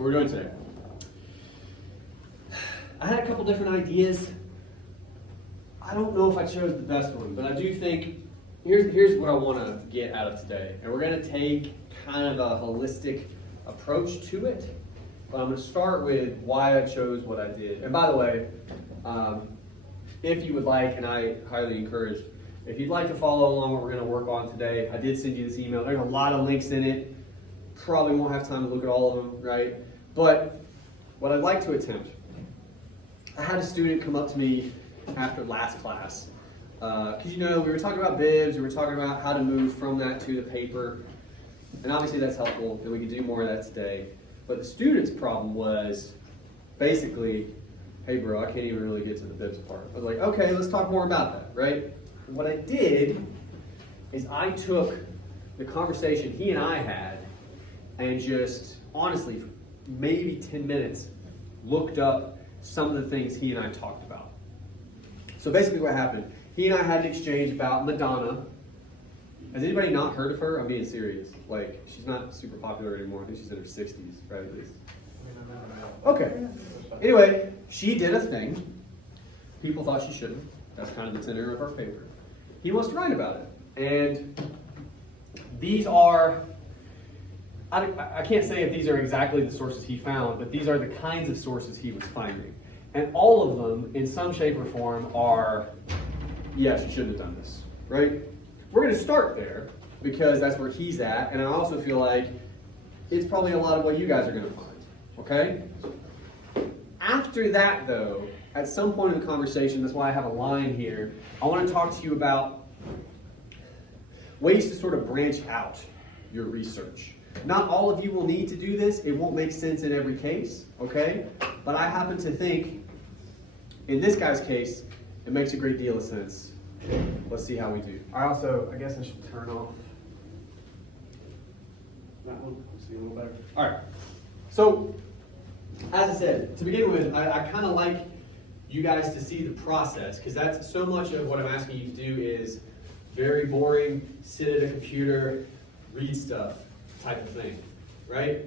what we're doing today. I had a couple different ideas. I don't know if I chose the best one, but I do think, here's what I want to get out of today. And we're going to take kind of a holistic approach to it. But I'm going to start with why I chose what I did. And by the way, if you would like, and I highly encourage, if you'd like to follow along what we're going to work on today, I did send you this email. There's a lot of links in it. Probably won't have time to look at all of them, right? But what I'd like to attempt, I had a student come up to me after last class, because we were talking about bibs, we were talking about how to move from that to the paper, and obviously that's helpful, and we can do more of that today. But the student's problem was basically, hey bro, I can't even really get to the bibs part. I was like, okay, let's talk more about that, right? What I did is I took the conversation he and I had and just, honestly, maybe 10 minutes, looked up some of the things he and I talked about. So basically what happened, he and I had an exchange about Madonna. Has anybody not heard of her? I'm being serious. Like, she's not super popular anymore. I think she's in her 60s, right, at least. Okay. Anyway, she did a thing. People thought she shouldn't. That's kind of the tenor of our paper. He wants to write about it. And these are, I can't say if these are exactly the sources he found, but these are the kinds of sources he was finding. And all of them, in some shape or form, are, yes, you shouldn't have done this, right? We're going to start there, because that's where he's at, and I also feel like it's probably a lot of what you guys are going to find, okay? After that, though, at some point in the conversation, that's why I have a line here, I want to talk to you about ways to sort of branch out your research. Not all of you will need to do this. It won't make sense in every case, okay? But I happen to think, in this guy's case, it makes a great deal of sense. Let's see how we do. I guess I should turn off that one. See a little better. All right. So, as I said, to begin with, I kind of like you guys to see the process, because that's so much of what I'm asking you to do is very boring, sit at a computer, read stuff type of thing, right?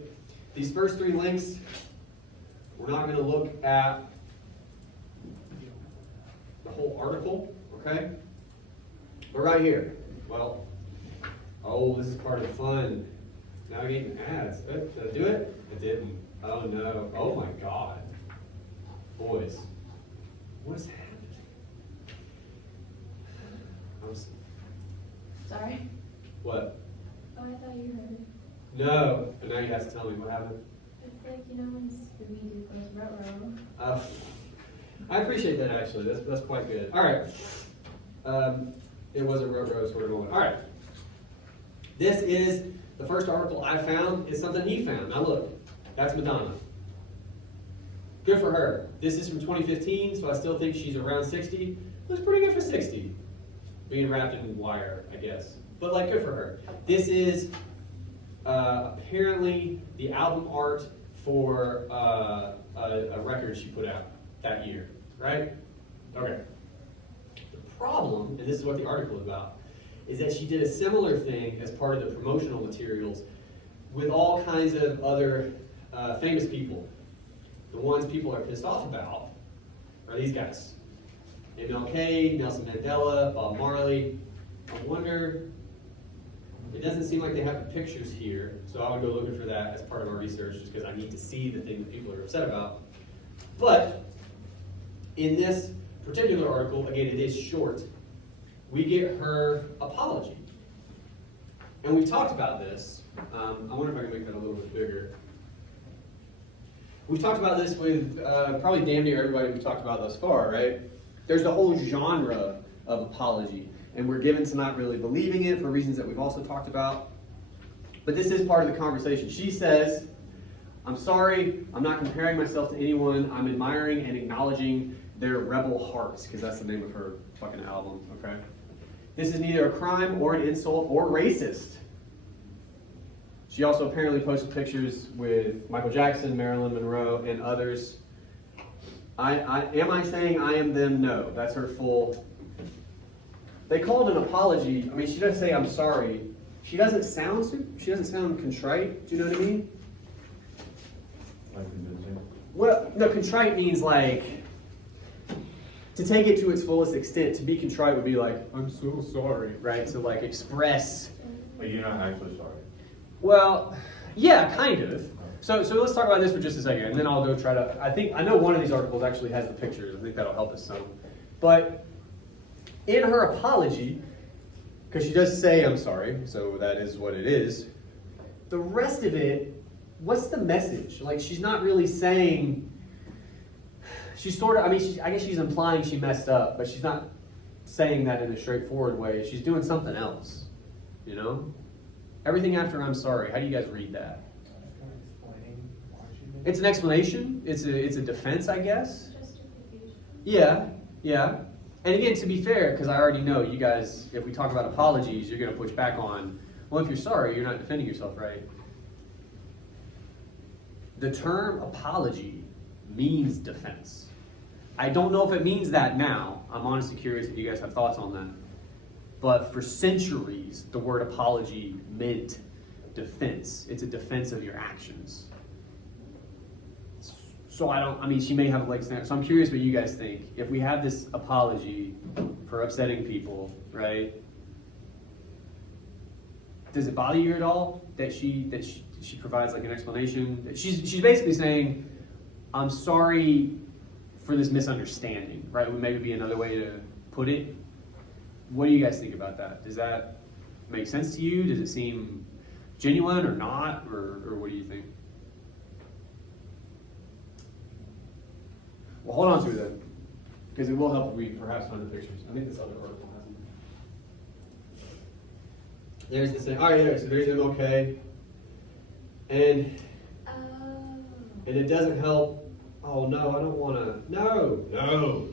These first 3 links, we're not going to look at the whole article, okay? But right here, well, oh, this is part of the fun. Navigating ads. Did I do it? I didn't. Oh no. Oh my God. Boys, what is happening? Sorry? What? Oh, I thought you heard. No. And now you have to tell me what happened. It's like, when Scooby-Doo goes ruh-roh. I appreciate that, actually. That's quite good. All right. It was a ruh-roh sort of moment. All right. This is the first article I found. It's something he found. Now look, that's Madonna. Good for her. This is from 2015, so I still think she's around 60. Looks pretty good for 60. Being wrapped in wire, I guess. But like, good for her. This is apparently the album art for a record she put out that year, right? Okay. The problem, and this is what the article is about, is that she did a similar thing as part of the promotional materials with all kinds of other famous people. The ones people are pissed off about are these guys. MLK, Nelson Mandela, Bob Marley. I wonder, it doesn't seem like they have the pictures here, so I would go looking for that as part of our research just because I need to see the thing that people are upset about. But in this particular article, again, it is short, we get her apology. And we've talked about this. I wonder if I can make that a little bit bigger. We've talked about this with probably damn near everybody we've talked about thus far, right? There's the whole genre of apology, and we're given to not really believing it for reasons that we've also talked about. But this is part of the conversation. She says, I'm sorry, I'm not comparing myself to anyone. I'm admiring and acknowledging their rebel hearts, because that's the name of her fucking album, okay? This is neither a crime or an insult or racist. She also apparently posted pictures with Michael Jackson, Marilyn Monroe, and others. Am I saying I am them? No. That's her full. They called an apology. I mean, she doesn't say I'm sorry. She doesn't sound contrite. Do you know what I mean? No, contrite means like, to take it to its fullest extent, to be contrite would be like, I'm so sorry, right? So like express. But you're not actually sorry. Well, yeah, kind of. So let's talk about this for just a second, and then I'll go try to, I know one of these articles actually has the pictures. I think that'll help us some. But in her apology, because she does say, I'm sorry, so that is what it is. The rest of it, what's the message? Like, she's not really saying, she's sort of, I guess she's implying she messed up, but she's not saying that in a straightforward way. She's doing something else, you know? Everything after I'm sorry, how do you guys read that? It's an explanation, it's a defense, I guess. Justification. Yeah, yeah. And again, to be fair, because I already know you guys, if we talk about apologies, you're going to push back on, well, if you're sorry, you're not defending yourself, right? The term apology means defense. I don't know if it means that now. I'm honestly curious if you guys have thoughts on that. But for centuries, the word apology meant defense. It's a defense of your actions. So she may have a leg stand. So I'm curious what you guys think. If we have this apology for upsetting people, right? Does it bother you at all that she provides like an explanation? She's basically saying, I'm sorry for this misunderstanding, right? Would maybe be another way to put it. What do you guys think about that? Does that make sense to you? Does it seem genuine or not? Or what do you think? Well, hold on to it then, because it will help if we perhaps find the pictures. I think this other article has them. There's the thing. All right, there. So there's MLK, and it doesn't help. Oh no, I don't want to. No.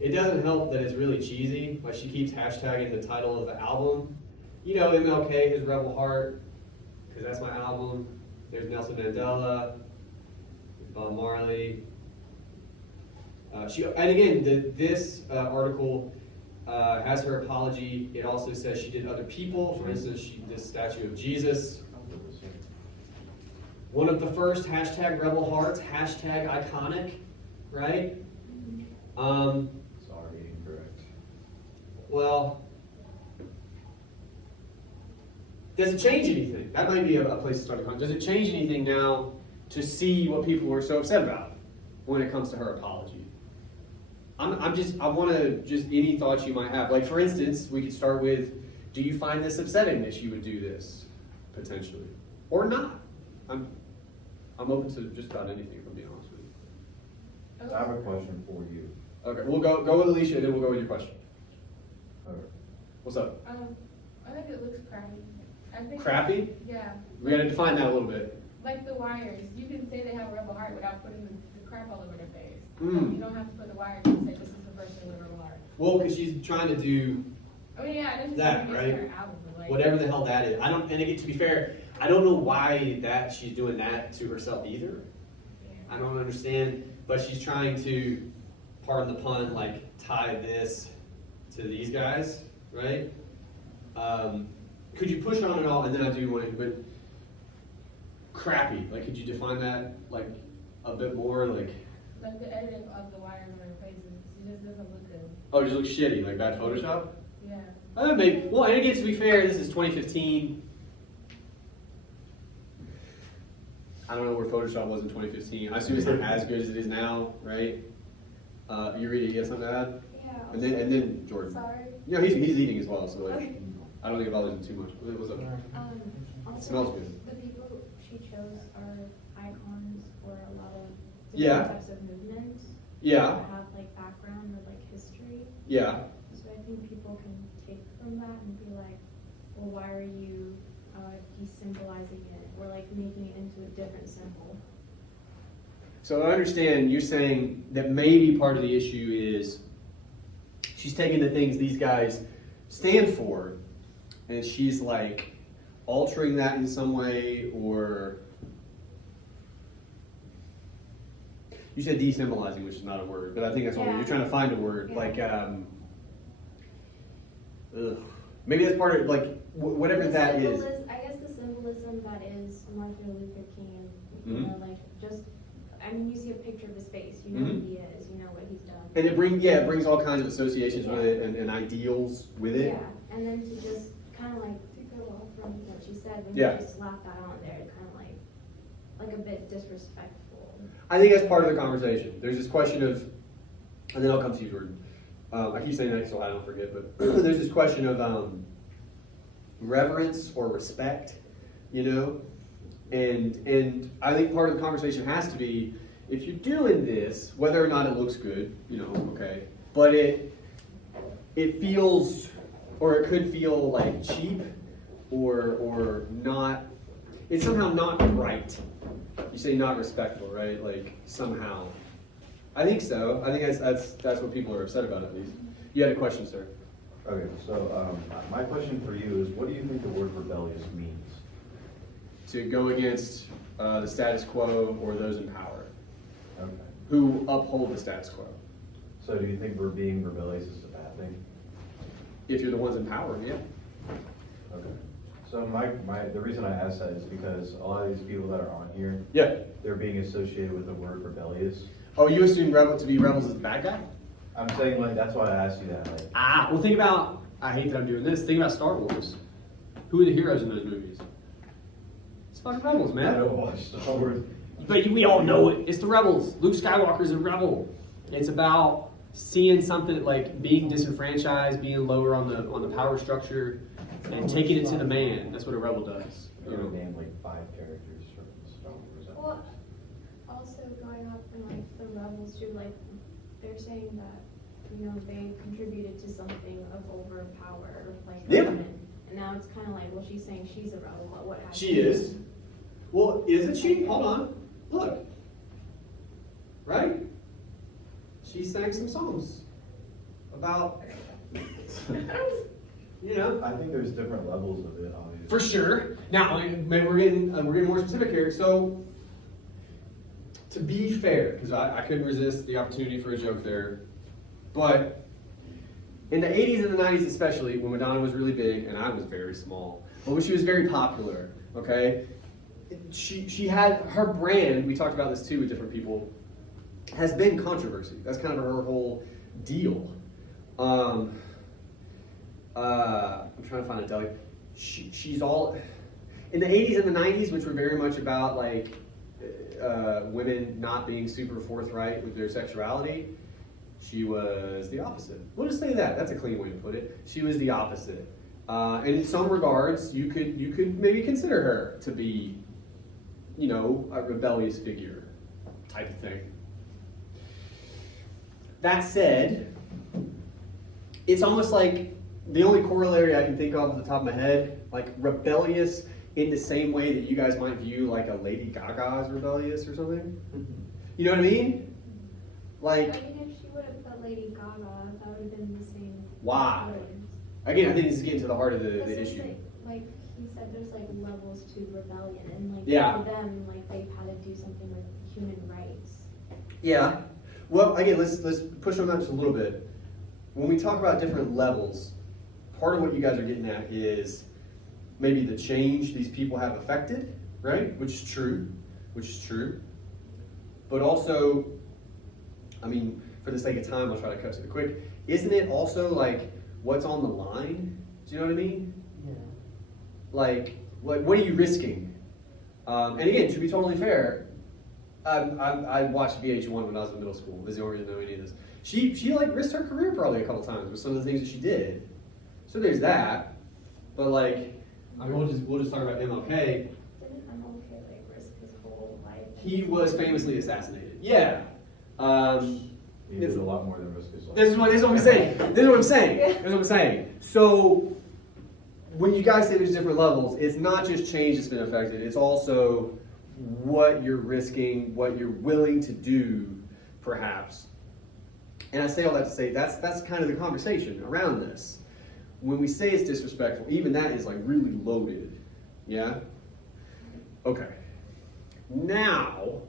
It doesn't help that it's really cheesy. Like she keeps hashtagging the title of the album. You know, MLK, his Rebel Heart, because that's my album. There's Nelson Mandela, Bob Marley. And again, this article has her apology. It also says she did other people. For instance, this statue of Jesus. One of the first hashtag Rebel Hearts, hashtag iconic, right? Sorry, incorrect. Well, does it change anything? That might be a place to start the conversation. Does it change anything now to see what people were so upset about when it comes to her apology? I want to just any thoughts you might have. Like, for instance, we could start with, do you find this upsetting that she would do this, potentially? Or not? I'm open to just about anything, if I'm being honest with you. I have a question for you. Okay, we'll go with Alicia, and then we'll go with your question. Okay. What's up? I think it looks crappy. I think Crappy? Yeah. We got to define that a little bit. Like the wires. You can say they have a rebel heart without putting the crap all over their face. Mm. You don't have to put the wires and say this is the person with a rebel heart. Well, because she's trying to do I mean, yeah, I didn't That, say right? her album, but like, whatever the hell that is. And again, to be fair, I don't know why that she's doing that to herself either. I don't understand, but she's trying to, pardon the pun, like tie this to these guys, right? Could you push on it all? And then I do want to, but crappy. Like, could you define that like a bit more? Like the editing of the wires on her faces, it just doesn't look good. oh, it just looks shitty, like bad Photoshop. Yeah. Maybe. Well, and again, to be fair, this is 2015. I don't know where Photoshop was in 2015. I assume it's not as good as it is now, right? You read it, you have something to add? Yeah. And then Jordan. Sorry. Yeah, he's eating as well, so like, I don't think it bothers him too much. What's up? Also, Smells good. the people she chose are icons for a lot of Yeah. different types of movements Yeah, that have like background or like history. yeah. So I think people can take from that and be like, well, why are you desymbolizing it or like making it into a different symbol? So I understand you're saying that maybe part of the issue is she's taking the things these guys stand for and she's like altering that in some way, or you said desymbolizing, which is not a word, but I think that's what Yeah. you're trying to find a word. Yeah. Like, maybe that's part of like whatever that is. I guess the symbolism that is Martin Luther King, you Mhm. know, like just, I mean, you see a picture of his face, you know Mhm. who he is, you know what he's done. And it brings all kinds of associations with it and ideals with it. Yeah, and then to just kind of like, to go off from what you said, when Yeah. you just slap that on there, kind of like a bit disrespectful. I think that's part of the conversation. There's this question of, and then I'll come to you, Jordan. I keep saying that so I don't forget, but there's this question of reverence or respect, you know? And I think part of the conversation has to be, if you're doing this, whether or not it looks good, you know, okay, but it feels, or it could feel like cheap or not, it's somehow not right. You say not respectful, right? Like somehow. I think so. I think that's what people are upset about at least. You had a question, sir. Okay, so, my question for you is, what do you think the word rebellious means? To go against the status quo or those in power Okay. who uphold the status quo. So do you think we're being rebellious is a bad thing? If you're the ones in power, yeah. Okay. So the reason I ask that is because a lot of these people that are on here, Yeah. they're being associated with the word rebellious. Oh, you assume to be rebels is the bad guy? I'm saying, like, that's why I asked you that, like, Well think about, I hate that I'm doing this, think about Star Wars. Who are the heroes in those movies? It's fucking rebels, I man. don't watch Star Wars. But we all know it. It's the rebels. Luke Skywalker's a rebel. It's about seeing something like being disenfranchised, being lower on the power structure, and taking it to the man. That's what a rebel does. You You know? named like 5 characters from Star Wars. Well, also going off from like the rebels too, like they're saying that, you know, they contributed to something of overpower, like a Yeah. woman. And now it's kind of like, well, she's saying she's a rebel, but what happened? She is. Well, isn't she? Hold on. Look. Right? She sang some songs about, you know. I think there's different levels of it, obviously. For sure. Now, maybe we're getting more specific here. So, to be fair, because I couldn't resist the opportunity for a joke there, but in the 80s and the 90s especially, when Madonna was really big and I was very small, but when she was very popular, okay, she had her brand, we talked about this too with different people, has been controversy. That's kind of her whole deal. I'm trying to find a delicate. She's all in the 80s and the 90s, which were very much about like women not being super forthright with their sexuality. She was the opposite. We'll just say that. That's a clean way to put it. She was the opposite. And in some regards, you could maybe consider her to be, you know, a rebellious figure type of thing. That said, it's almost like the only corollary I can think of off the top of my head, like rebellious in the same way that you guys might view like a Lady Gaga as rebellious or something. You know what I mean? Like, I mean, if she would have put Lady Gaga, that would have been the same. Why? words. again, I think this is getting to the heart of Because the there's, issue. like he said, there's like levels to rebellion, and like Yeah. for them, like they've had to do something with human rights. Yeah. Well, again, let's push on that just a little bit. When we talk about different levels, part of what you guys are getting at is maybe the change these people have affected, right? Which is true. But also, I mean, for the sake of time, I'll try to cut to the quick. Isn't it also like what's on the line? Do you know what I mean? Yeah. Like what are you risking? And again, to be totally fair, I watched VH1 when I was in middle school. This is the only reason I know any of this. She like risked her career probably a couple times with some of the things that she did. So there's that. But like, I mean, we'll just talk about MLK. Didn't MLK like risk his whole life? He was famously assassinated. Yeah. He did a lot more than risk his life. This is what I'm saying. This is what I'm saying. So when you guys say there's different levels, it's not just change that's been affected. It's also what you're risking, what you're willing to do, perhaps. And I say all that to say that's kind of the conversation around this. When we say it's disrespectful, even that is like really loaded. Yeah? Okay. Now,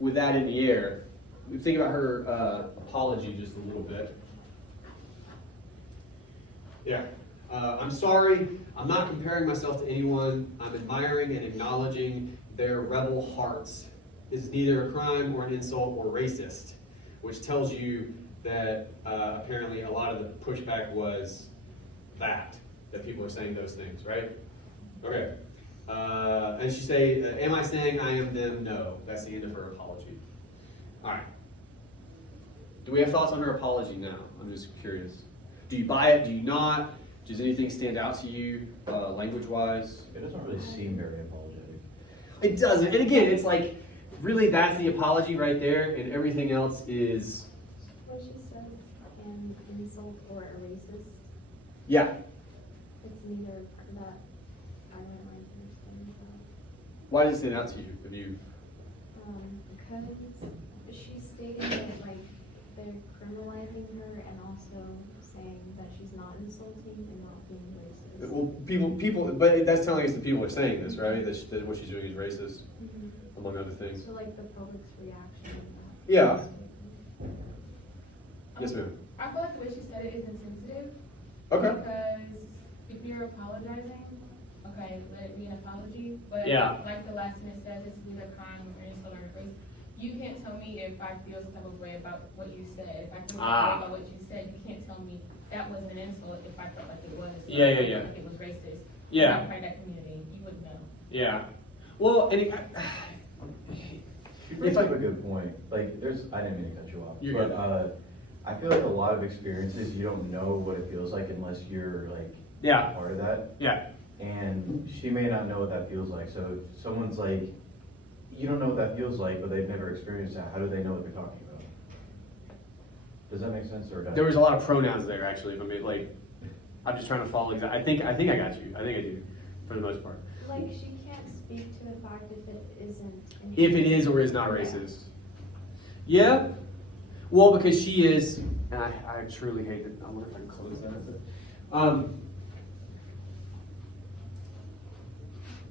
with that in the air, we think about her apology just a little bit. Yeah. I'm sorry. I'm not comparing myself to anyone. I'm admiring and acknowledging their rebel hearts. is neither a crime or an insult or racist, which tells you that apparently a lot of the pushback was that people are saying those things, right? Okay. And she say, am I saying I am them? No. That's the end of her apology. All right. Do we have thoughts on her apology now? I'm just curious. Do you buy it? Do you not? Does anything stand out to you, language-wise? It doesn't really seem very apologetic. It doesn't. And again, it's like, really, that's the apology right there, and everything else is, What she says, an insult or a racist, yeah. it's neither that, I don't like understanding that. Why does it stand out to you? Have you? Because she's stating that like they're criminalizing her and also saying that she's not insulting and not being racist. Well, people, but that's telling us that people are saying this, right? That what she's doing is racist, Mhm. among other things. So like the public's reaction. to that. Yeah. Yes, ma'am. I feel like the way she said it is insensitive. Okay. Because if you're apologizing, okay, let it be an apology. But Yeah. like the last sentence says, this is neither crime or insult or race. You can't tell me if I feel some type of way about what you said. If I feel some way about what you said, you can't tell me that was an insult if I felt like it was. Or Yeah, yeah, I felt yeah. like it was racist. Yeah. You're not part of that community. You wouldn't know. Yeah. Well, and You brings up a good point. Like, I didn't mean to cut you off. You're but, good. I feel like a lot of experiences, you don't know what it feels like unless you're like Yeah. part of that. Yeah. And she may not know what that feels like. So if someone's like, you don't know what that feels like, but they've never experienced that, how do they know what they're talking about? Does that make sense? Or There was a lot of pronouns there, actually. If I mean, like, I'm just trying to follow. I think I got you. I think I do, for the most part. Like she can't speak to the fact if it isn't. If it is or is not racist. Yeah. Well, because she is, and I truly hate that. I wonder if I can close that. But,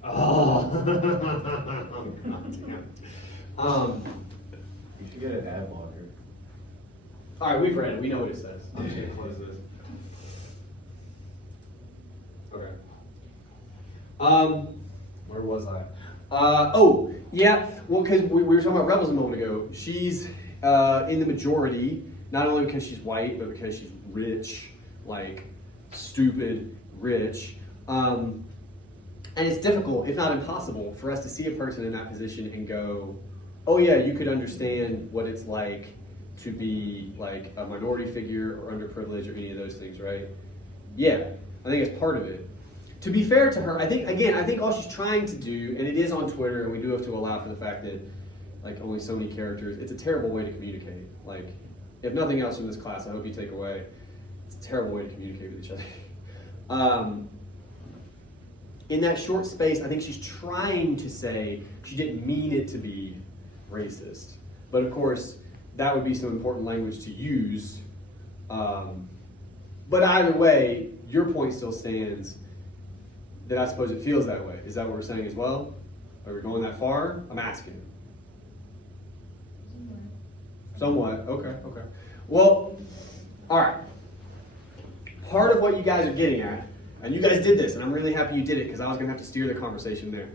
oh. God damn. You should get an ad blocker. All right, we've read it. We know what it says. I'm just gonna close this. Okay. Where was I? Oh, yeah. Well, because we were talking about Rebels a moment ago. She's in the majority, not only because she's white, but because she's rich, like stupid rich. And it's difficult, if not impossible, for us to see a person in that position and go, oh yeah, you could understand what it's like to be like a minority figure or underprivileged or any of those things, right? Yeah, I think it's part of it. To be fair to her, I think all she's trying to do, and it is on Twitter, and we do have to allow for the fact that like only so many characters, it's a terrible way to communicate. Like, if nothing else from this class, I hope you take away, it's a terrible way to communicate with each other. In that short space, I think she's trying to say she didn't mean it to be racist. But of course, that would be some important language to use. But either way, your point still stands that I suppose it feels that way. Is that what we're saying as well? Are we going that far? I'm asking. Somewhat. Okay. Well, all right. Part of what you guys are getting at, and you guys did this, and I'm really happy you did it because I was going to have to steer the conversation there.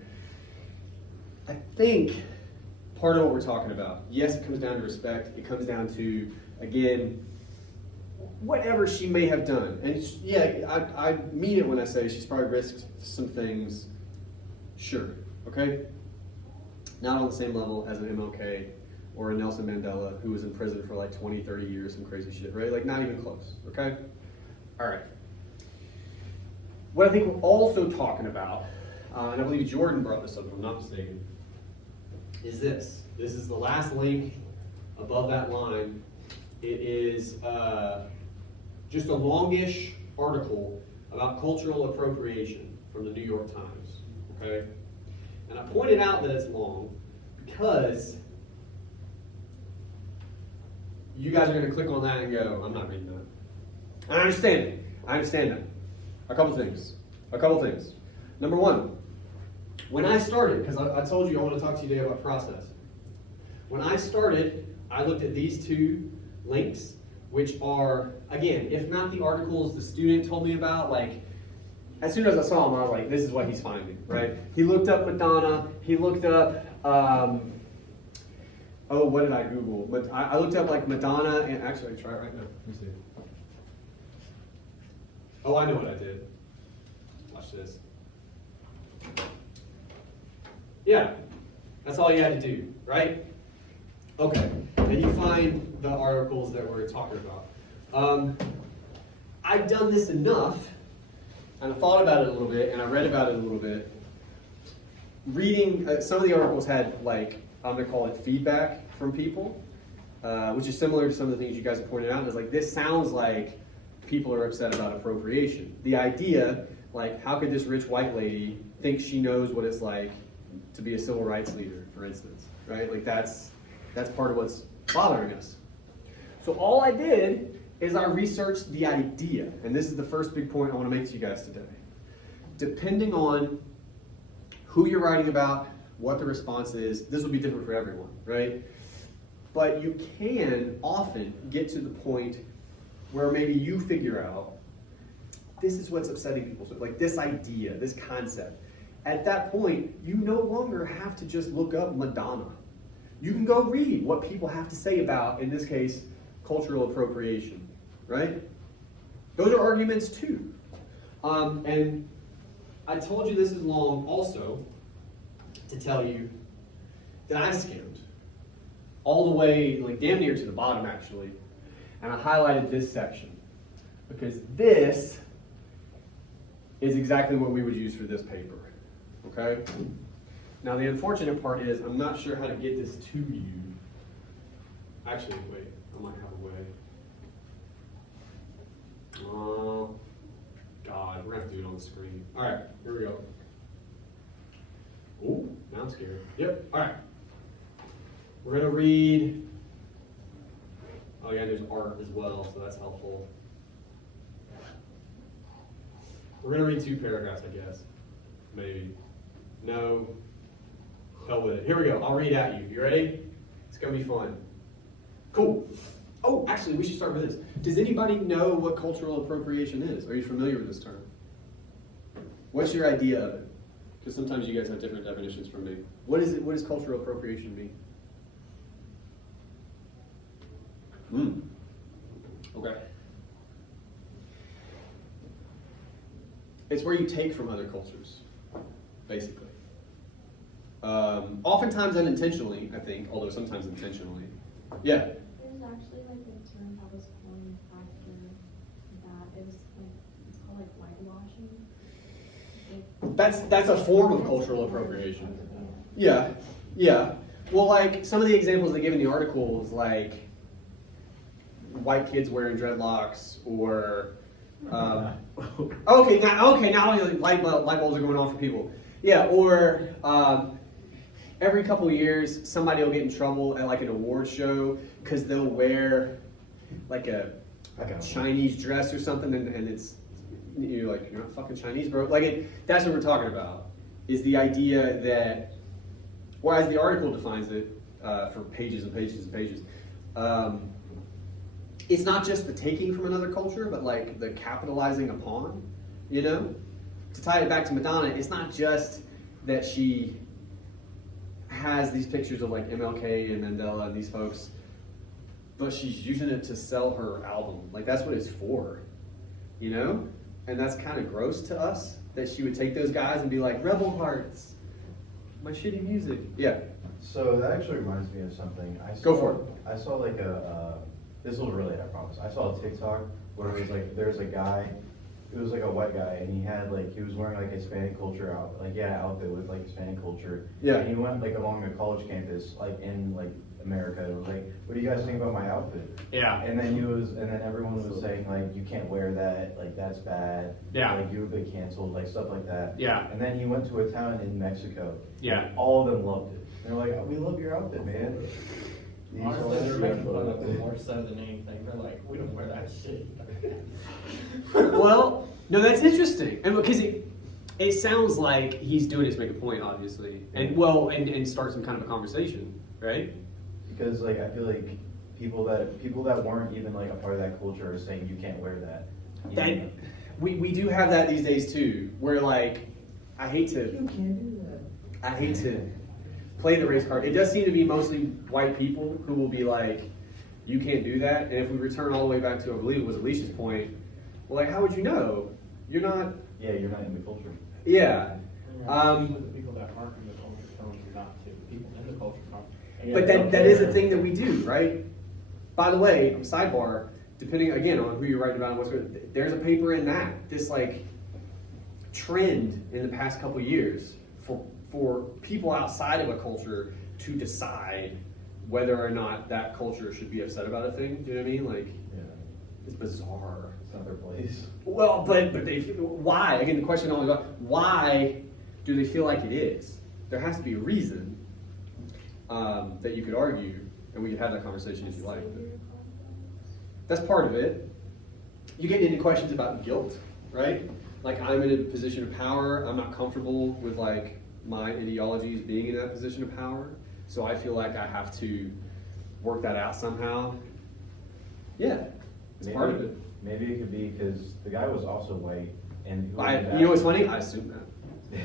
I think part of what we're talking about, yes, it comes down to respect. It comes down to, again, whatever she may have done. And yeah, I mean it when I say she's probably risked some things. Sure. Okay? Not on the same level as an MLK or a Nelson Mandela who was in prison for like 20, 30 years, some crazy shit, right? Like, not even close. Okay? All right. What I think we're also talking about, and I believe Jordan brought this up, if I'm not mistaken, is this. This is the last link above that line. It is just a longish article about cultural appropriation from the New York Times. Okay? And I pointed out that it's long because you guys are going to click on that and go, I'm not reading that. And I understand it. I understand that. A couple things. Number one, when I started, because I told you I want to talk to you today about process. When I started, I looked at these two links, which are, again, if not the articles the student told me about, like, as soon as I saw them, I was like, this is what he's finding, right? He looked up Madonna, he looked up Oh, what did I Google? But I looked up like Madonna, and actually, I try it right now. Let me see. Oh, I know what I did. Watch this. Yeah, that's all you had to do, right? Okay, and you find the articles that we're talking about. I've done this enough, and I thought about it a little bit, and I read about it a little bit. Reading, some of the articles had like, I'm gonna call it feedback from people, which is similar to some of the things you guys have pointed out. It's like, this sounds like people are upset about appropriation. The idea, like, how could this rich white lady think she knows what it's like to be a civil rights leader, for instance, right? Like, that's part of what's bothering us. So all I did is I researched the idea, and this is the first big point I want to make to you guys today. Depending on who you're writing about, what the response is, this will be different for everyone, right? But you can often get to the point where maybe you figure out, this is what's upsetting people, so like this idea, this concept. At that point, you no longer have to just look up Madonna. You can go read what people have to say about, in this case, cultural appropriation, right? Those are arguments too. And I told you this is long also to tell you that I skimmed all the way, like damn near to the bottom actually, and I highlighted this section because this is exactly what we would use for this paper, okay? Now the unfortunate part is I'm not sure how to get this to you. Actually, wait, I might have a way. Oh, God, we're gonna have to do it on the screen. All right, here we go. Ooh, now I'm scared. Yep, all right. We're gonna read, oh yeah, there's art as well, so that's helpful. We're gonna read 2 paragraphs, I guess. Maybe. No. Hell with it. Here we go, I'll read at you. You ready? It's gonna be fun. Cool. Oh, actually, we should start with this. Does anybody know what cultural appropriation is? Are you familiar with this term? What's your idea of it? Because sometimes you guys have different definitions from me. What is it? What does cultural appropriation mean? Okay. It's where you take from other cultures, basically. Oftentimes unintentionally, I think, although sometimes intentionally. Yeah. There's actually like a term that was coined after that. It was like, it's called like whitewashing. That's a form of cultural appropriation. Yeah, yeah. Well, like some of the examples they give in the article is like white kids wearing dreadlocks, or okay, now light bulbs are going on for people. Yeah, or every couple of years somebody will get in trouble at like an award show because they'll wear like a Chinese dress or something, and it's, you're like, you're not fucking Chinese, bro. Like that's what we're talking about. Is the idea that, or as the article defines it, for pages and pages and pages, it's not just the taking from another culture, but like the capitalizing upon, you know? To tie it back to Madonna, it's not just that she has these pictures of like MLK and Mandela and these folks, but she's using it to sell her album. Like that's what it's for, you know? And that's kind of gross to us, that she would take those guys and be like, Rebel Hearts, my shitty music. Yeah. So that actually reminds me of something. Go for it. I saw like this will relate, I promise. I saw a TikTok where it was like, there's a guy, it was like a white guy, and he had like, he was wearing like Hispanic culture outfit with like Hispanic culture. Yeah. And he went like along a college campus, like in like America, and was like, what do you guys think about my outfit? Yeah. And then everyone was saying like, you can't wear that, like that's bad. Yeah. Like you would get canceled, like stuff like that. Yeah. And then he went to a town in Mexico. Yeah. And all of them loved it. They're like, we love your outfit, man. Honestly, they're making fun of them more so than anything. They're like, we don't wear that shit. Well, no, that's interesting. And because it sounds like he's doing it to make a point, obviously. And well, and start some kind of a conversation, right? Because like I feel like people that weren't even like a part of that culture are saying you can't wear that. That we do have that these days too, where like I hate to play the race card. It does seem to be mostly white people who will be like, you can't do that. And if we return all the way back to, I believe it was Alicia's point, well, like, how would you know? You're not, Yeah, you're not in the culture. yeah. The people that aren't in the culture telling you not to, the people in the culture aren't. But that is a thing that we do, right? By the way, sidebar, depending again on who you're writing about and what's good, there's a paper in that, this like trend in the past couple years for people outside of a culture to decide whether or not that culture should be upset about a thing. Do you know what I mean? Like, Yeah, it's bizarre. it's not their place. Well, but they why? Again, the question always goes, why do they feel like it is? There has to be a reason that you could argue, and we could have that conversation if you like. But that's part of it. You get into questions about guilt, right? Like, I'm in a position of power. I'm not comfortable with like my ideologies being in that position of power, so I feel like I have to work that out somehow. Yeah, it's part of it. Maybe it could be because the guy was also white, and You know what's funny? I assume that.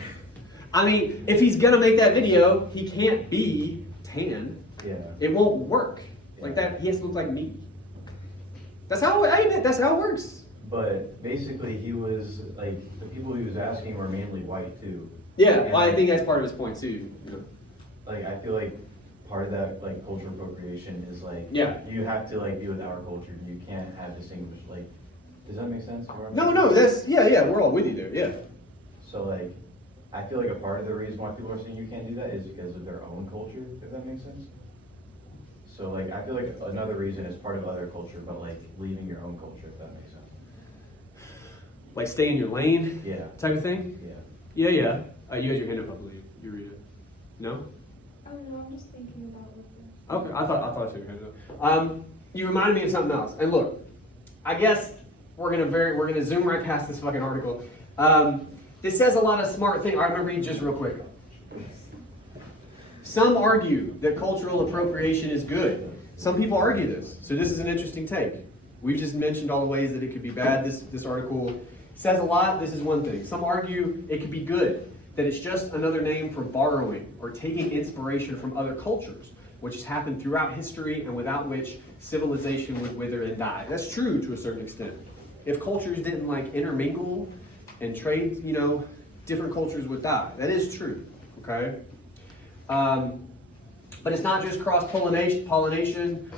I mean, if he's gonna make that video, he can't be tan. Yeah. It won't work like that. He has to look like me. That's how that's how it works. But basically, he was like the people he was asking were mainly white too. Yeah, And, well, I think that's part of his point too. Like I feel like part of that like cultural appropriation is like Yeah. you have to like be with our culture. You can't have distinguish like. Does that make sense? Where I'm No, at? no, that's yeah, we're all with you there. Yeah. So like, I feel like a part of the reason why people are saying you can't do that is because of their own culture. If that makes sense. So like, I feel like another reason is part of other culture, but like leaving your own culture. If that makes sense. Like stay in your lane Yeah. type of thing. Yeah. Yeah. You had your hand up, I believe. You read it. No. Oh, no, I'm just thinking about what the. Okay, I thought you had your hand up. You reminded me of something else. And look, I guess we're gonna zoom right past this fucking article. This says a lot of smart things. All right, I'm gonna read just real quick. Some argue that cultural appropriation is good. Some people argue this. So this is an interesting take. We've just mentioned all the ways that it could be bad. This article says a lot. This is one thing. Some argue it could be good, that it's just another name for borrowing or taking inspiration from other cultures, which has happened throughout history and without which civilization would wither and die. That's true to a certain extent. If cultures didn't like intermingle and trade, different cultures would die. That is true, okay? But it's not just cross-pollination.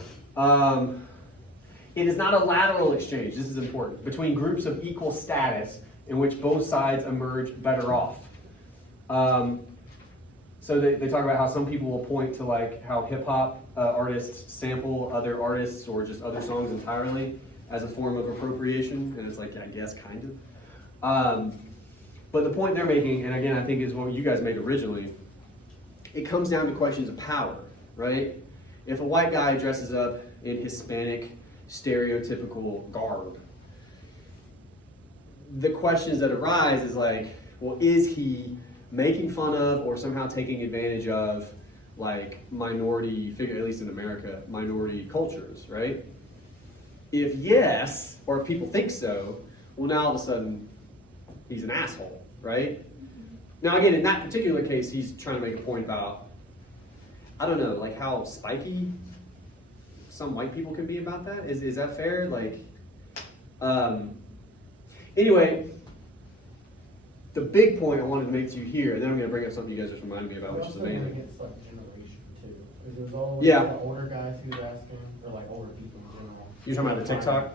It is not a lateral exchange, this is important, between groups of equal status in which both sides emerge better off. So they talk about how some people will point to like how hip-hop artists sample other artists or just other songs entirely as a form of appropriation, and it's like, yeah, I guess, kind of. But the point they're making, and again, I think is what you guys made originally, it comes down to questions of power, right? If a white guy dresses up in Hispanic stereotypical garb, the questions that arise is like, well, is he making fun of or somehow taking advantage of like minority figure, at least in America, minority cultures, right? If yes, or if people think so, well, now all of a sudden he's an asshole, right? Now again, in that particular case, he's trying to make a point about, I don't know, like how spiky some white people can be about that. Is that fair? Like, anyway, the big point I wanted to make to you here, and then I'm going to bring up something you guys just reminded me about, which is amazing. Against like generation too, because there's always Yeah. the older guys who was asking, or like older people in general. You're talking about the TikTok?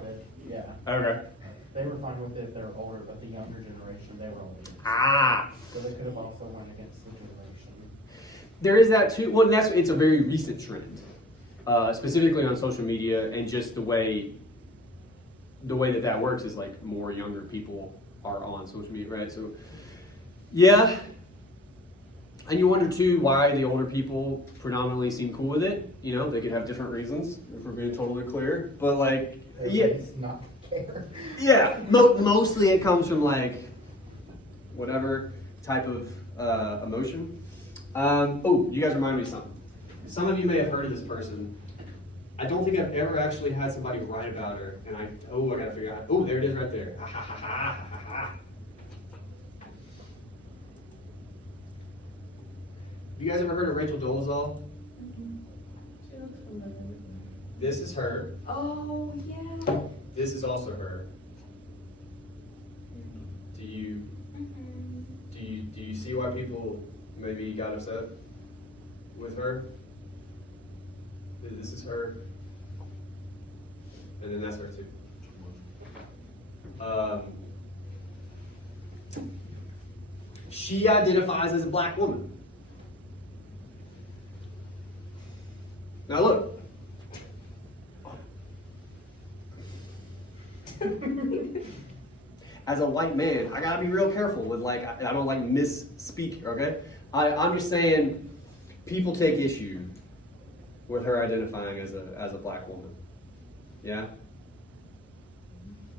Yeah, Okay. they were fine with it if they're older, but the younger generation, they were older. Ah, So they could have also went against the generation. there is that too. Well, it's a very recent trend, specifically on social media, and just the way that works is like more younger people are on social media, right? So, yeah. And you wonder too why the older people predominantly seem cool with it. They could have different reasons if we're being totally clear. But like, yeah, Everybody's not care. yeah. Mostly it comes from like whatever type of emotion. Oh, you guys remind me of something. Some of you may have heard of this person. I don't think I've ever actually had somebody write about her, and I gotta figure out. Oh, there it is right there. Ha ha ha ha ha ha. You guys ever heard of Rachel Dolezal? She looks familiar. This is her. Oh, yeah. This is also her. Do you do you see why people maybe got upset with her? This is her, and then that's her too. She identifies as a black woman. Now look. As a white man, I gotta be real careful with like, I don't like misspeak, okay? I'm just saying, people take issue with her identifying as a black woman. Yeah?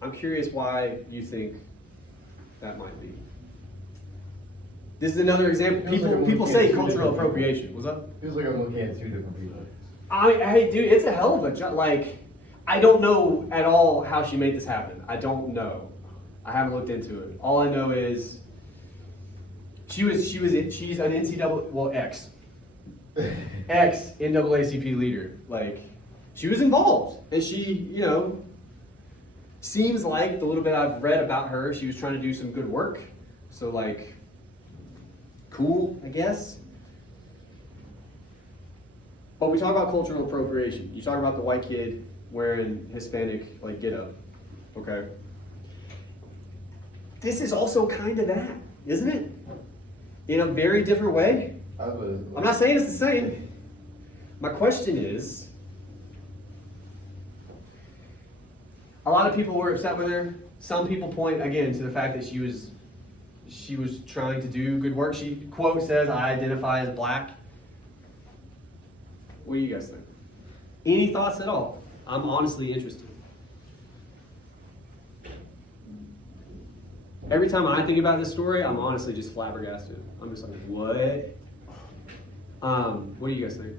I'm curious why you think that might be. This is another example. Feels like I'm People looking at say two cultural different appropriation. What's up? Feels like I'm looking at two different people. Hey, dude, it's a hell of a job. Like, I don't know at all how she made this happen. I don't know. I haven't looked into it. All I know is she's an NCAA, well, ex NAACP leader. Like, she was involved, and she, seems like the little bit I've read about her, she was trying to do some good work. So, like, cool, I guess. But we talk about cultural appropriation. You talk about the white kid wearing Hispanic, like, get-up, okay? This is also kind of that, isn't it? In a very different way. I'm not saying it's the same. My question is, a lot of people were upset with her. Some people point, again, to the fact that she was trying to do good work. She, quote, says, "I identify as black." What do you guys think? Any thoughts at all? I'm honestly interested. Every time I think about this story, I'm honestly just flabbergasted. I'm just like, what? What do you guys think?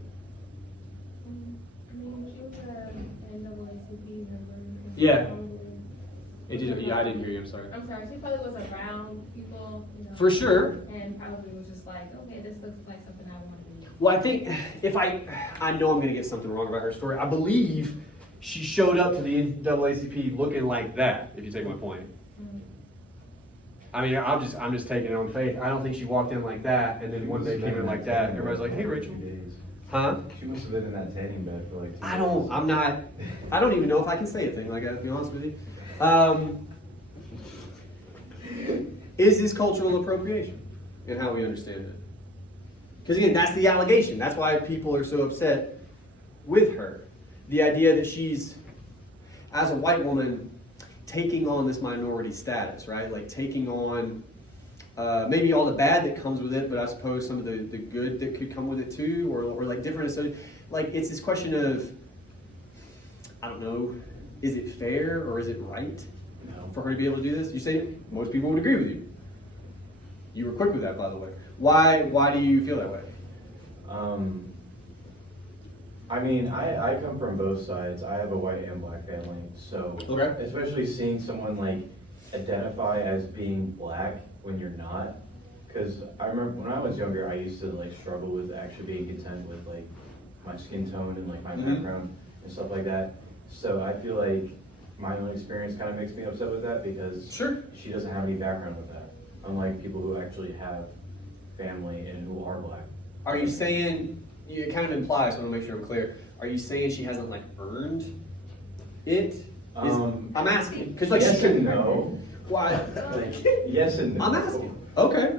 I mean, she was a NAACP member. Yeah. I didn't hear you, I'm sorry. I'm sorry, she probably was around people, For sure. and probably was just like, okay, this looks like something I want to do. Well, I think if I know I'm going to get something wrong about her story. I believe she showed up to the NAACP looking like that, if you take my point. I mean, I'm just taking it on faith. I don't think she walked in like that, and then one day came in like that. Everybody's like, "Hey, Rachel." Huh? She must have been in that tanning bed for like 2 I don't even know if I can say a thing like that, to be honest with you. Is this cultural appropriation in how we understand it? Because again, that's the allegation. That's why people are so upset with her. The idea that she's, as a white woman, taking on this minority status, right? Like taking on maybe all the bad that comes with it, but I suppose some of the good that could come with it too, or like different. So, like, it's this question of, I don't know, is it fair or is it right for her to be able to do this? You say most people would agree with you. You were quick with that, by the way. Why do you feel that way? I mean, I come from both sides. I have a white and black family, so Okay. especially seeing someone like identify as being black when you're not, because I remember when I was younger, I used to like struggle with actually being content with like my skin tone and like my background and stuff like that. So I feel like my own experience kind of makes me upset with that because Sure. she doesn't have any background with that, unlike people who actually have family and who are black. Are you saying, it kind of implies, I want to make sure I'm clear, are you saying she hasn't like earned it? I'm asking, because like yes she and couldn't no. Why? Like, yes and no. I'm asking. Okay.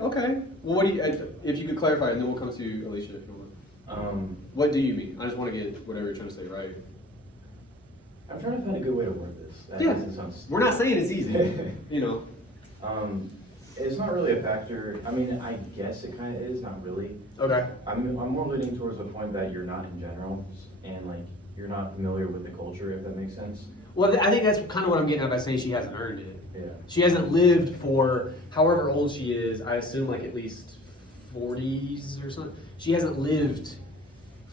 Well, what do you, if you could clarify, and then we'll come to Alicia if you want. What do you mean? I just want to get whatever you're trying to say right. I'm trying to find a good way to word this. That Yeah. doesn't sound We're not saying it's easy, It's not really a factor. I mean, I guess it kind of is, not really. Okay. I'm more leaning towards the point that you're not in general, and like you're not familiar with the culture, if that makes sense. Well, I think that's kind of what I'm getting at by saying she hasn't earned it. Yeah. She hasn't lived for however old she is. I assume like at least 40s or something. She hasn't lived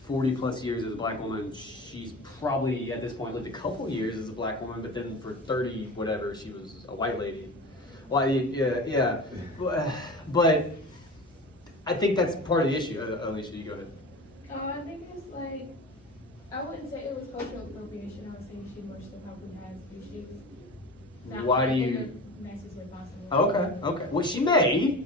40 plus years as a black woman. She's probably at this point lived a couple years as a black woman, but then for 30 whatever she was a white lady. Well, yeah. But I think that's part of the issue. Alicia, you go ahead. I think it's like, I wouldn't say it was cultural appropriation, I would say she most probably has issues. Not Why do in you? the nicest way possible. Okay. Well, she may.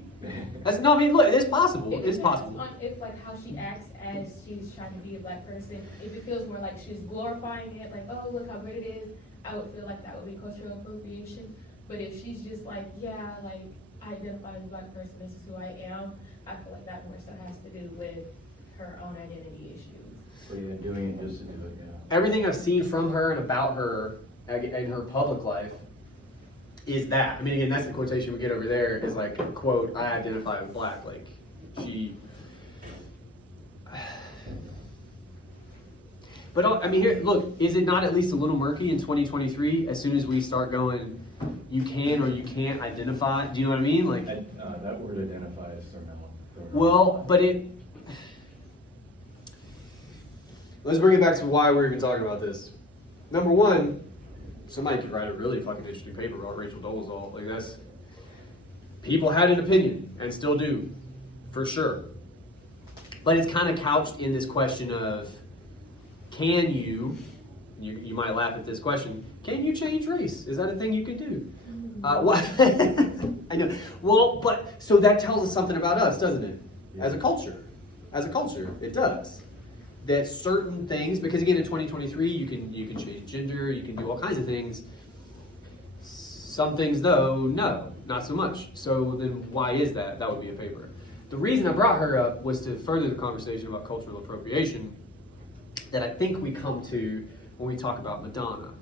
That's no. I mean, look, it's possible. It It's depends possible. on if like how she acts as she's trying to be a black person. If it feels more like she's glorifying it, like, oh, look how great it is, I would feel like that would be cultural appropriation. But if she's just like, yeah, like, I identify as a black person, this is who I am, I feel like that more so has to do with her own identity issues. Or even doing it just to do it, yeah. Everything I've seen from her and about her in her public life is that. I mean, again, that's the quotation we get over there is like, quote, I identify as black. Like, she. But I mean, here, look, is it not at least a little murky in 2023 as soon as we start going, you can or you can't identify? Do you know what I mean? Like, That word identify is thrown out. well, but it. Let's bring it back to why we're even talking about this. Number one, somebody could write a really fucking interesting paper about Rachel Dolezal. Like that's people had an opinion and still do, for sure. But it's kind of couched in this question of, can you might laugh at this question, can you change race? Is that a thing you could do? What? I know. Well, but so that tells us something about us, doesn't it? As a culture. As a culture, it does. That certain things, because again in 2023 you can change gender, you can do all kinds of things. Some things though, no, not so much. So then why is that? That would be a paper. The reason I brought her up was to further the conversation about cultural appropriation that I think we come to when we talk about Madonna.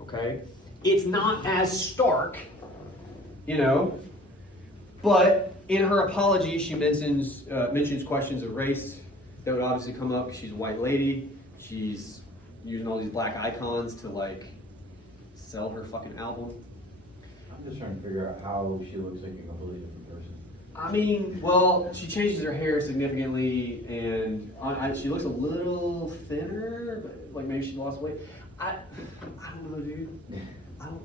Okay? It's not as stark, you know, but in her apology she mentions questions of race that would obviously come up because she's a white lady. She's using all these black icons to like sell her fucking album. I'm just trying to figure out how she looks like a completely different person. I mean, well, she changes her hair significantly, and she looks a little thinner, but like maybe she lost weight. I don't know, dude. I don't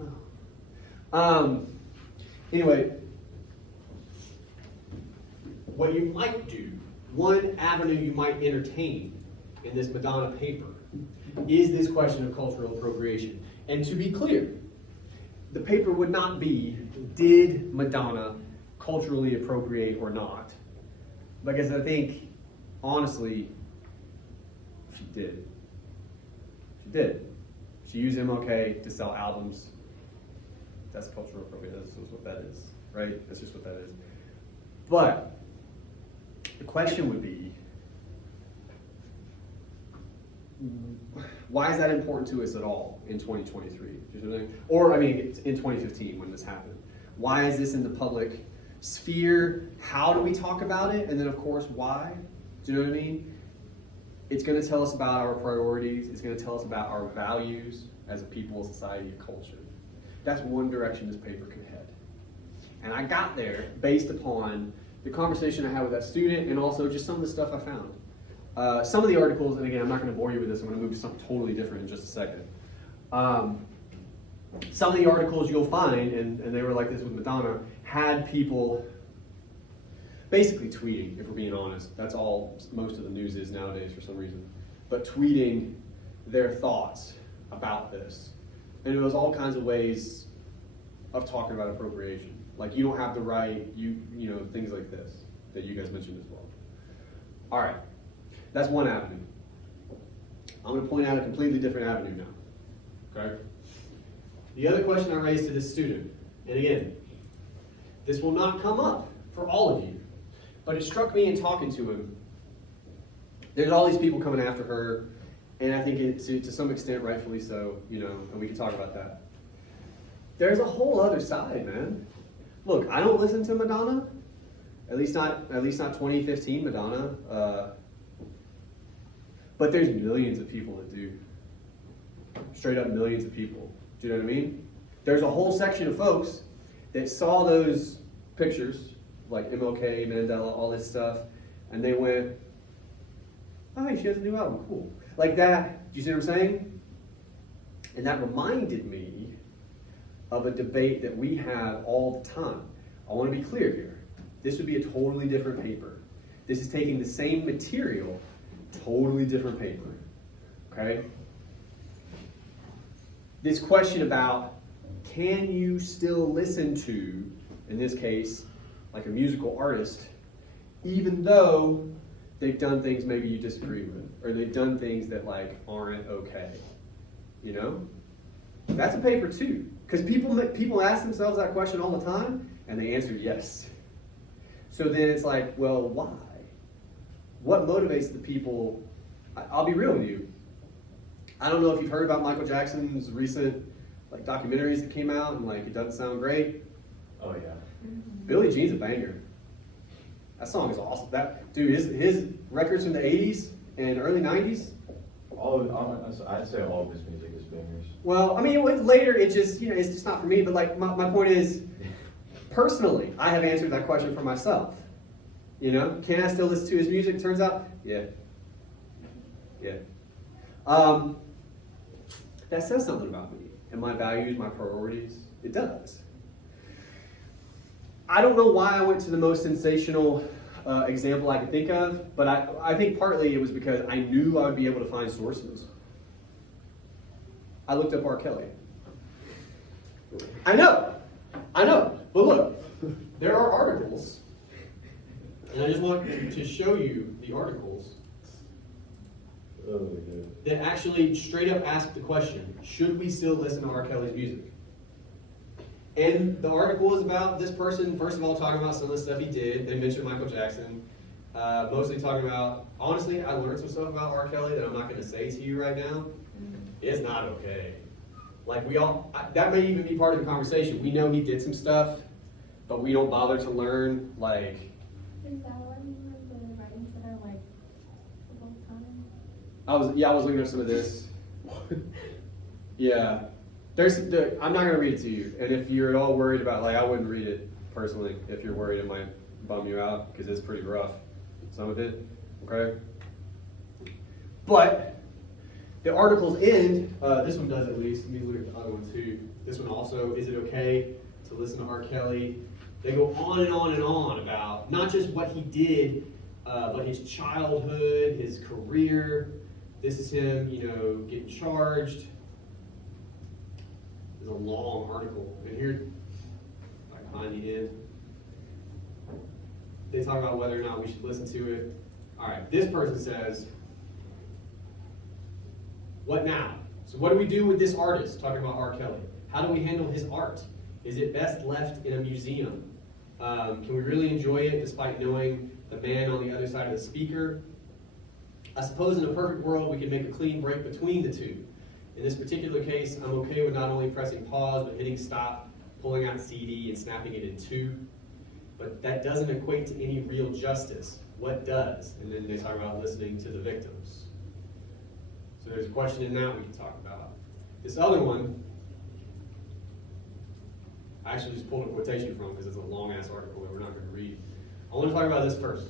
know. Anyway, what you might do, one avenue you might entertain in this Madonna paper is this question of cultural appropriation. And to be clear, the paper would not be, did Madonna culturally appropriate or not? Because I think, honestly, she did. She did. She used MLK to sell albums. That's cultural appropriation. That's just what that is, right? That's just what that is. But the question would be, why is that important to us at all in 2023? Or, I mean, in 2015 when this happened. Why is this in the public sphere? How do we talk about it? And then, of course, why? Do you know what I mean? It's going to tell us about our priorities. It's going to tell us about our values as a people, society, and culture. That's one direction this paper could head. And I got there based upon the conversation I had with that student and also just some of the stuff I found. Some of the articles, and again, I'm not going to bore you with this, I'm going to move to something totally different in just a second. Some of the articles you'll find, and they were like this with Madonna, had people basically tweeting, if we're being honest. That's all most of the news is nowadays for some reason. But tweeting their thoughts about this. And it was all kinds of ways of talking about appropriation. Like, you don't have the right, you know, things like this that you guys mentioned as well. All right, that's one avenue. I'm going to point out a completely different avenue now. Okay? The other question I raised to this student, and again, this will not come up for all of you, but it struck me in talking to him. There's all these people coming after her, and I think it, to some extent, rightfully so, you know, and we can talk about that. There's a whole other side, man. Look, I don't listen to Madonna, at least not 2015 Madonna, but there's millions of people that do. Straight up millions of people. Do you know what I mean? There's a whole section of folks that saw those pictures, like MLK, Mandela, all this stuff, and they went, oh, hey, she has a new album, cool. Like that, do you see what I'm saying? And that reminded me of a debate that we have all the time. I want to be clear here. This would be a totally different paper. This is taking the same material, totally different paper. Okay? This question about can you still listen to, in this case, like a musical artist, even though they've done things maybe you disagree with, or they've done things that like aren't okay. You know? That's a paper too. Because people ask themselves that question all the time, and they answer yes. So then it's like, well, why? What motivates the people? I'll be real with you. I don't know if you've heard about Michael Jackson's recent like documentaries that came out, and like it doesn't sound great. Oh yeah. Billie Jean's a banger. That song is awesome. That dude, his records from the '80s and early '90s. I'd say all of his music is bangers. Well, I mean, later it just it's just not for me. But like my point is, personally, I have answered that question for myself. You know, can I still listen to his music? Turns out, yeah. That says something about me and my values, my priorities. It does. I don't know why I went to the most sensational example I could think of, but I think partly it was because I knew I would be able to find sources. I looked up R. Kelly. I know, but look, there are articles, and I just want to show you the articles Oh, good. that actually straight up ask the question, should we still listen to R. Kelly's music? And the article is about this person, first of all, talking about some of the stuff he did. They mentioned Michael Jackson. Mostly talking about, honestly, I learned some stuff about R. Kelly that I'm not going to say to you right now. It's not okay. Like that may even be part of the conversation. We know he did some stuff, but we don't bother to learn, like. Is that one of the writings that are like full time? I was looking at some of this. Yeah. I'm not going to read it to you. And if you're at all worried about, like, I wouldn't read it personally. If you're worried, it might bum you out because it's pretty rough. Some of it, okay? But the articles end, this one does at least. Let me look at the other one too. This one also, is it okay to listen to R. Kelly? They go on and on and on about not just what he did, but his childhood, his career. This is him, getting charged. It's a long article. And here, like behind the end, they talk about whether or not we should listen to it. All right, this person says, what now? So what do we do with this artist, talking about R. Kelly? How do we handle his art? Is it best left in a museum? Can we really enjoy it despite knowing the man on the other side of the speaker? I suppose in a perfect world we could make a clean break between the two. In this particular case, I'm okay with not only pressing pause, but hitting stop, pulling out CD, and snapping it in two. But that doesn't equate to any real justice. What does? And then they talk about listening to the victims. So there's a question in that we can talk about. This other one, I actually just pulled a quotation from because it's a long-ass article that we're not going to read. I want to talk about this first.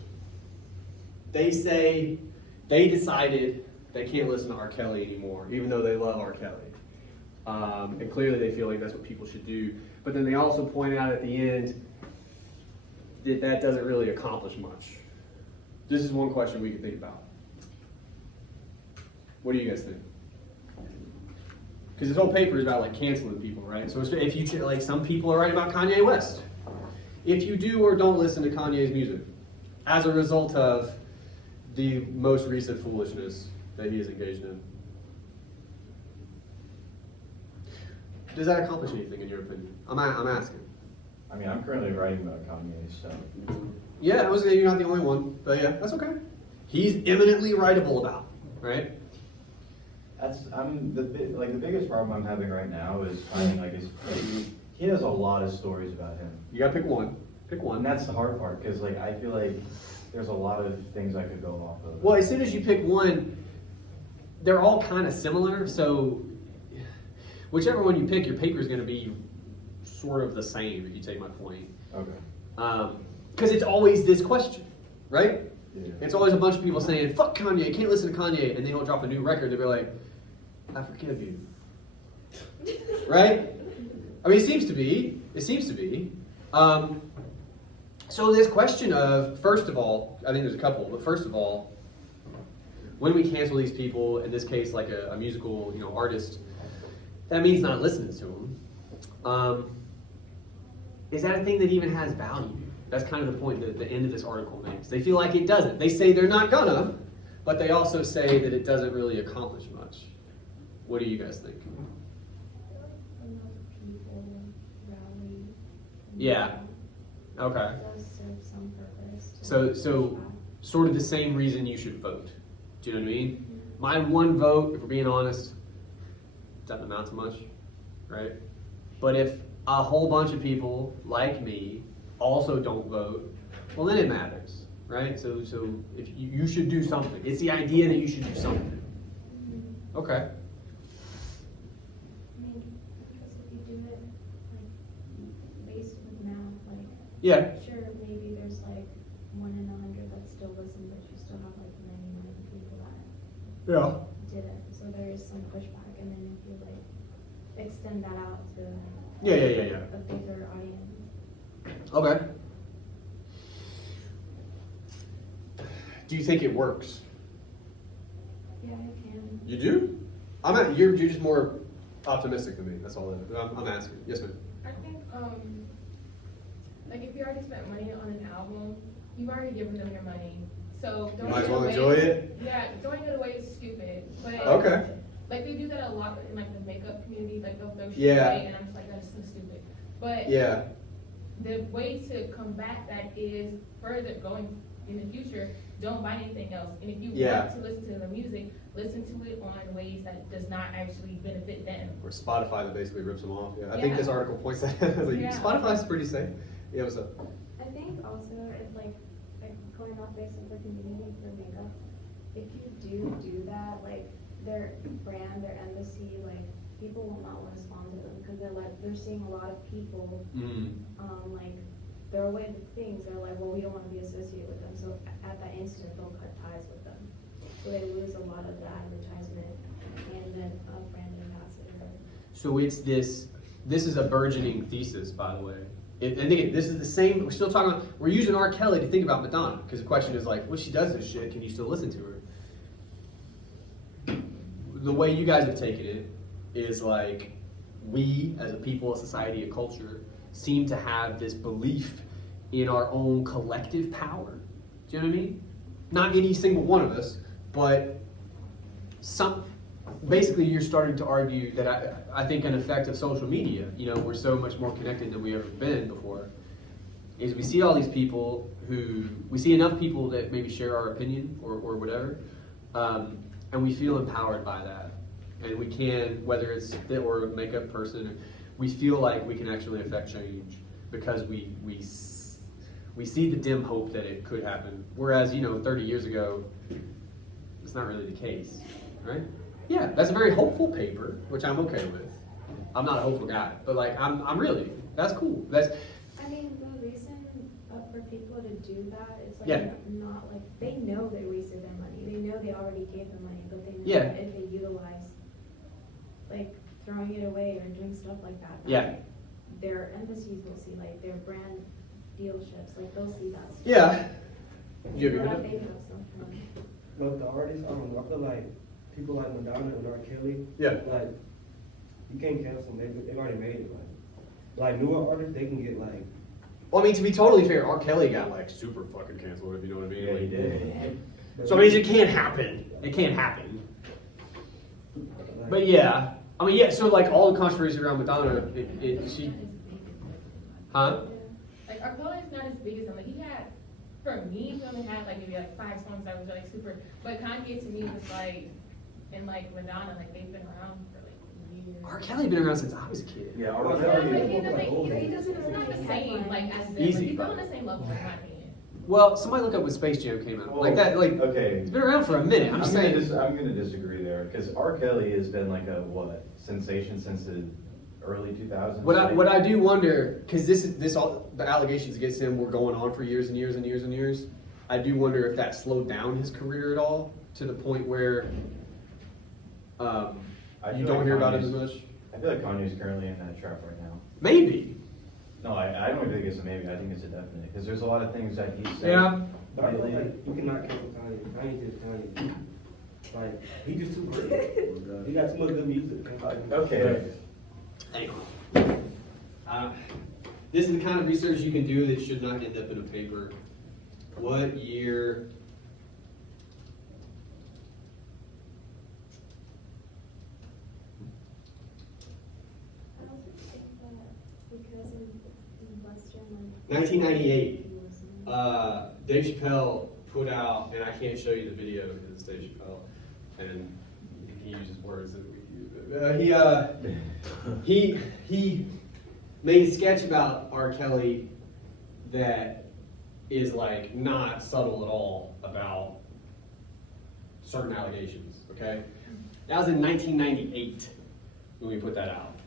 They say they decided they can't listen to R. Kelly anymore, even though they love R. Kelly. And clearly they feel like that's what people should do. But then they also point out at the end that that doesn't really accomplish much. This is one question we could think about. What do you guys think? Because this whole paper is about like canceling people, right? So if you like, some people are right about Kanye West. If you do or don't listen to Kanye's music, as a result of the most recent foolishness that he is engaged in, does that accomplish anything in your opinion? I'm asking. I mean, I'm currently writing about Kanye, so. Yeah, I was gonna say you're not the only one, but yeah, that's okay. He's eminently writable about, right? The biggest problem I'm having right now is finding he has a lot of stories about him. You gotta pick one. Pick one. And that's the hard part, because I feel like there's a lot of things I could go off of. Well, as soon as you pick one, they're all kind of similar, so whichever one you pick, your paper is going to be sort of the same, if you take my point. Okay. Because it's always this question, right? Yeah. It's always a bunch of people saying, fuck Kanye, can't listen to Kanye, and then he'll drop a new record, they'll be like, I forgive you. Right? I mean, it seems to be. So this question of, first of all, I think there's a couple, but first of all, when we cancel these people, in this case like a musical, artist, that means not listening to them. Is that a thing that even has value? That's kind of the point that the end of this article makes. They feel like it doesn't. They say they're not gonna, but they also say that it doesn't really accomplish much. What do you guys think? Enough people rally. Yeah. Okay. It does serve some purpose. to So push back. sort of the same reason you should vote. Do you know what I mean? My one vote, if we're being honest, doesn't amount to much, right? But if a whole bunch of people like me also don't vote, well then it matters, right? So if you should do something. It's the idea that you should do something. Okay. I mean, because if you do it, like, based with math, like, Yeah. sure, maybe there's like 1 in 100 that still listen, but you still have like 99 people that Yeah. didn't. So there is some pushback, and then if you like extend that out to Yeah. a bigger audience. Okay. Do you think it works? Yeah, I can. You do? You're just more optimistic than me. That's all that is. I'm asking. Yes, ma'am. I think, like if you already spent money on an album, you've already given them your money. So You throwing might as it well away- enjoy it. Yeah, throwing it away is stupid. But Okay. like they do that a lot in like the makeup community. Like they'll throw shit Yeah. away, and I'm just like, that's so stupid. But Yeah. the way to combat that is further going in the future, don't buy anything else. And if you Yeah. want to listen to the music, listen to it on ways that does not actually benefit them. Or Spotify that basically rips them off. Yeah. I Yeah. think this article points that out. Like, Yeah. Spotify's pretty safe. Yeah, what's up? I think also if like going off base of the community for makeup, if you do that, like their brand, their embassy, like people will not want to sponsor them because they're seeing a lot of people like throw away the things. They're like, well, we don't want to be associated with them. So at that instant, they'll cut ties with them. So they lose a lot of the advertisement and then a brand ambassador. So it's this is a burgeoning thesis, by the way. And again, this is the same, we're still talking about, we're using R. Kelly to think about Madonna, because the question is like, well, she does this shit, can you still listen to her? The way you guys have taken it is like, we as a people, a society, a culture, seem to have this belief in our own collective power. Do you know what I mean? Not any single one of us, but basically you're starting to argue that I think an effect of social media, we're so much more connected than we ever been before, is we see all these people we see enough people that maybe share our opinion or whatever, and we feel empowered by that. And we can, whether it's or a makeup person, we feel like we can actually affect change because we see the dim hope that it could happen. Whereas, 30 years ago, it's not really the case, right? Yeah, that's a very hopeful paper, which I'm okay with. I'm not a hopeful guy, but like I'm really, that's cool. I mean, the reason for people to do that is like Yeah. not like they know they wasted their money. They know they already gave them money, but they know Yeah. that if they utilize like throwing it away or doing stuff like that, Yeah. their embassies will see like their brand dealerships, like they'll see that stuff. Yeah. Do you agree They're with not that? making up stuff from it. But the artists, I don't know, I feel like people like Madonna and R. Kelly, Yeah. like, you can't cancel them, they've already made it, like newer artists, they can get like, Well, I mean, to be totally fair, R. Kelly got like super fucking canceled, if you know what I mean. Yeah, he Like, did. So I mean, it can't happen. It can't happen. like, But yeah, I mean, yeah. So like all the controversy around Madonna, she, huh? Like our Kelly is not as big as him. Like he had, for me, he only had like maybe like 5 songs that was like super. But Kanye to me was like, and like Madonna, like they've been around for like years. R. Kelly been around since I was a kid. Yeah, R. R. Yeah, Kelly but is he doesn't. older. He doesn't. It's not the same like as them. Easy. He's not on the same level in my opinion. Well, somebody look up when Space Jam came out. Like that, like Okay. it's been around for a minute. I'm just saying. I'm gonna disagree there, because R. Kelly has been like a, sensation since the early 2000s. What I do wonder, because this all the allegations against him were going on for years and years and years and years. I do wonder if that slowed down his career at all to the point where I you feel don't like hear about it as Kanye's- much. I feel like Kanye's currently in that trap right now. Maybe. No, I don't think it's a maybe, I think it's a definite, because there's a lot of things that he said. Yeah. But I feel like you cannot cancel Kanye. Kanye just Kanye. Like, he just too great. He got too much good music. Okay. Anyway, this is the kind of research you can do that should not end up in a paper. What year? I also think that because in Western, like. 1998. Dave Chappelle put out, and I can't show you the video because it's Dave Chappelle, and he uses words that we use. He made a sketch about R. Kelly that is like not subtle at all about certain allegations. Okay, that was in 1998 when we put that out.